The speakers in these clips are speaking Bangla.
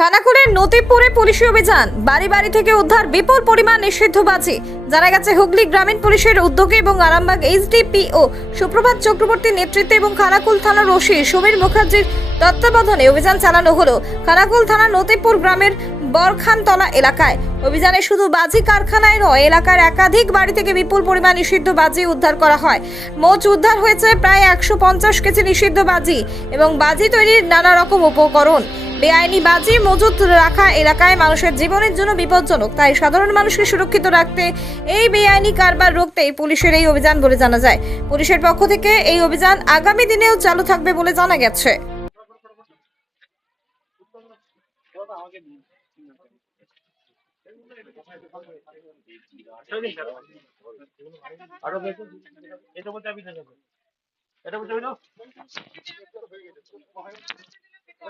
খানাকুলের নতিপুরে পুলিশি অভিযান। বাড়ি বাড়ি থেকে উদ্ধার বিপুল পরিমাণ নিষিদ্ধ বাজি। জানা গেছে, হুগলি গ্রামীণ পুলিশের উদ্যোগে এবং আরামবাগ এইচডিপিও সুপ্রভাত চক্রবর্তীর নেতৃত্বে এবং খানাকুল থানার ওসি সমীর মুখার্জির তত্ত্বাবধানে অভিযান চালানো হলো। খানাকুল থানার নতিপুর গ্রামের বরখানতলা এলাকায়। অভিযানে শুধু বাজি কারখানায় নয়, এলাকার একাধিক বাড়ি থেকে বিপুল পরিমাণ নিষিদ্ধ বাজি উদ্ধার করা হয়। মোচ উদ্ধার হয়েছে প্রায় একশো পঞ্চাশ কেজি নিষিদ্ধ বাজি এবং বাজি তৈরির নানা রকম উপকরণ। বেআইনি বাজি মজুত রাখা এলাকায় মানুষের জীবনের জন্য বিপজ্জনক, তাই সাধারণ মানুষকে সুরক্ষিত রাখতে এই বেআইনি কারবার রুখতেই পুলিশের এই অভিযান বলে জানা যায়। পুলিশের পক্ষ থেকে এই অভিযান আগামী দিনেও চালু থাকবে বলে জানা গেছে। এটা বলতে আমি এটা বলতে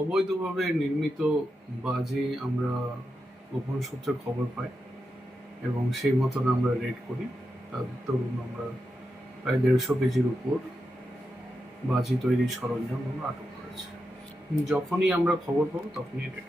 অবৈধভাবে নির্মিত বাজি আমরা গোপন সূত্রে খবর পাই এবং সেই মতন আমরা রেড করি। তার ধরুন আমরা প্রায় দেড়শো কেজির উপর বাজি তৈরির সরঞ্জাম আমরা আটক করেছি। যখনই আমরা খবর পাবো তখনই red